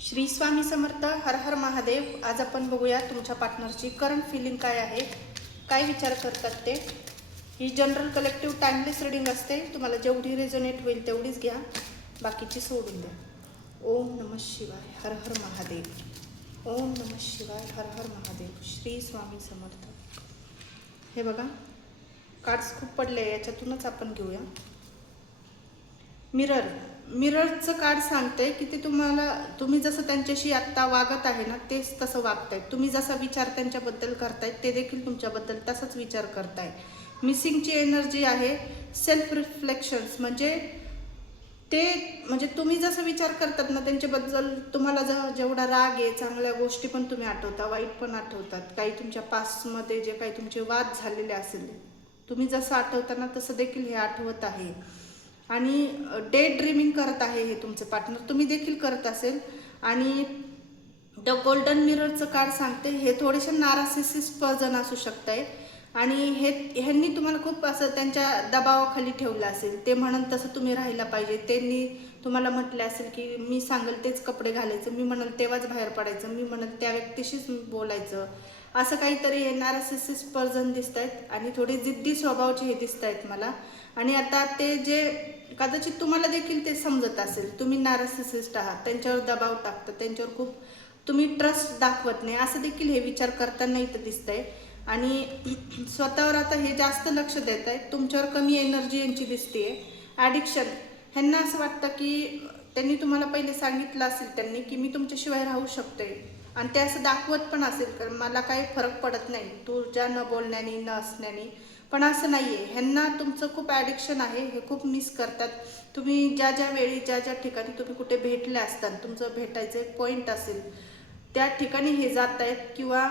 श्री स्वामी समर्थ. हर हर महादेव. आज आपण बघूया तुमच्या पार्टनरची करंट फिलिंग काय आहे, काय विचार करतात ते. ही जनरल कलेक्टिव्ह टाइमलेस रीडिंग असते. तुम्हाला जेवढी रेझोनेट होईल तेवढीच घ्या, बाकीची सोडून द्या. ओम नमः शिवाय. हर हर महादेव. ओम नमः शिवाय. हर हर महादेव. श्री स्वामी समर्थ. हे बघा, कार्ड्स खूप पडले, याच्यातूनच आपण घेऊया. मिररचं कार्ड सांगते की ते तुम्ही जसं त्यांच्याशी आत्ता वागत आहे ना, तेच तसं वागतायत. तुम्ही जसा विचार त्यांच्याबद्दल करतायत ते देखील तुमच्याबद्दल तसाच विचार करताय. मिसिंगची एनर्जी आहे सेल्फ रिफ्लेक्शन्स, म्हणजे तुम्ही जसं विचार करतात ना त्यांच्याबद्दल, तुम्हाला जेवढा राग आहे, चांगल्या गोष्टी पण तुम्ही आठवता, वाईट पण आठवतात. काही तुमच्या पास्टमध्ये जे काही तुमचे वाद झालेले असेल, तुम्ही जसं आठवता ना तसं देखील हे आठवत आहे. आणि डे ड्रीमिंग करत आहे हे तुमचे पार्टनर, तुम्ही देखील करत असेल. आणि द गोल्डन मिररचं कार्ड सांगते हे थोडेसे नारासिसिस्ट पर्सन असू शकताय. आणि ह्यांनी तुम्हाला खूप असं त्यांच्या दबावाखाली ठेवलं असेल. ते म्हणून तसं तुम्ही राहायला पाहिजे. त्यांनी तुम्हाला म्हटलं असेल की मी सांगेल तेच कपडे घालायचं, मी म्हणाल तेव्हाच बाहेर पडायचं, मी म्हणाल त्या व्यक्तीशीच बोलायचं, असं काहीतरी हे नारासिसिस्ट पर्सन दिसत आहेत. आणि थोडे जिद्दी स्वभावाचे हे दिसत आहेत मला. आणि आता ते जे कदाचित तुम्हाला देखील ते समजत असेल, तुम्ही नारासिसिस्ट आहात, त्यांच्यावर दबाव टाकता, त्यांच्यावर खूप तुम्ही ट्रस्ट दाखवत नाही, असं देखील हे विचार करताना इथं दिसतंय. आणि स्वतःवर आता हे जास्त लक्ष देत आहेत, तुमच्यावर कमी एनर्जी यांची दिसते. ॲडिक्शन, ह्यांना असं वाटतं की त्यांनी तुम्हाला पहिले सांगितलं असेल त्यांनी की मी तुमच्याशिवाय राहू शकते, आणि ते असं दाखवत पण असेल कारण मला काही फरक पडत नाही तुझ्या न बोलण्याने न असण्याने. पण असं नाही आहे, ह्यांना तुमचं खूप ॲडिक्शन आहे, हे खूप मिस करतात. तुम्ही ज्या ज्या वेळी ज्या ज्या ठिकाणी तुम्ही कुठे भेटले असतात, तुमचं भेटायचं एक पॉईंट असेल, त्या ठिकाणी हे जात आहेत किंवा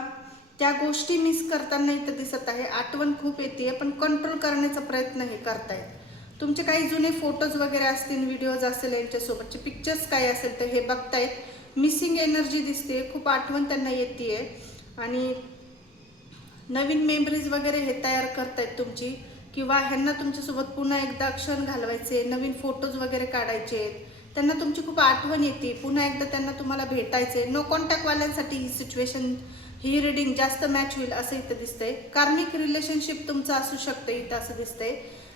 त्या गोष्टी मिस करताना इथं दिसत आहे. आठवण खूप येते पण कंट्रोल करण्याचा प्रयत्न हे करतायत. तुमचे काही जुने फोटोज वगैरे असतील, व्हिडिओज असेल, यांच्यासोबतचे पिक्चर्स काय असेल तर हे बघतायत. मिसिंग एनर्जी दिसते, खूप आठवण त्यांना येते. आणि नवीन मेमरीज वगैरे हे तयार करतायत तुमची, किंवा ह्यांना तुमच्यासोबत पुन्हा एकदा क्षण घालवायचे, नवीन फोटोज वगैरे काढायचे. त्यांना तुमची खूप आठवण येते, पुन्हा एकदा त्यांना तुम्हाला भेटायचे. नो कॉन्टॅक्टवाल्यांसाठी ही सिच्युएशन, ही रीडिंग जास्त मॅच होईल असं इथं दिसतंय. कार्मिक रिलेशनशिप तुमचं असू शकतं इथं असं दिसतंय.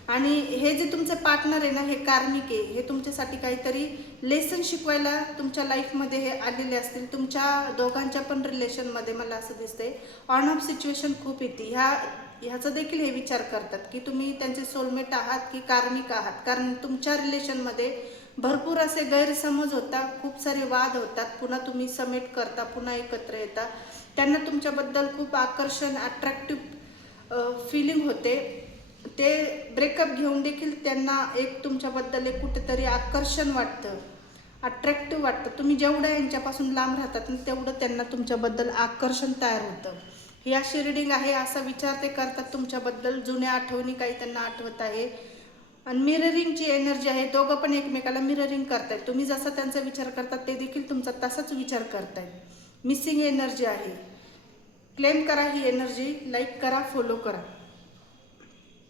आणि हे जे तुमचे पार्टनर आहे ना, हे कार्मिक आहे, हे तुमच्यासाठी काहीतरी लेसन शिकवायला तुमच्या लाईफमध्ये हे आलेले असतील. तुमच्या दोघांच्या पण रिलेशनमध्ये मला असं दिसतंय ऑन ऑफ सिच्युएशन खूप येते. ह्याचा देखील हे विचार करतात की तुम्ही त्यांचे सोलमेट आहात की कार्मिक आहात, कारण तुमच्या रिलेशनमध्ये भरपूर असे गैरसमज होता, खूप सारे वाद होतात, पुन्हा तुम्ही समेट करता, पुन्हा एकत्र येता. त्यांना तुमच्याबद्दल खूप आकर्षण, अट्रॅक्टिव्ह फिलिंग होते. ते ब्रेकअप घेऊन देखील त्यांना एक तुमच्याबद्दल एक कुठेतरी आकर्षण वाटतं, अट्रॅक्टिव्ह वाटतं. तुम्ही जेवढं यांच्यापासून लांब राहतात ना तेवढं त्यांना तुमच्याबद्दल आकर्षण तयार होतं. ही अशी रीडिंग आहे. असा विचार ते करतात तुमच्याबद्दल, जुन्या आठवणी काही त्यांना आठवत आहे. आणि मिररिंगची एनर्जी आहे, दोघं पण एकमेकाला मिररिंग करतायत. तुम्ही जसा त्यांचा विचार करतात ते देखील तुमचा तसाच विचार करतायत. मिसिंग एनर्जी आहे. क्लेम करा ही एनर्जी, लाईक करा, फॉलो करा.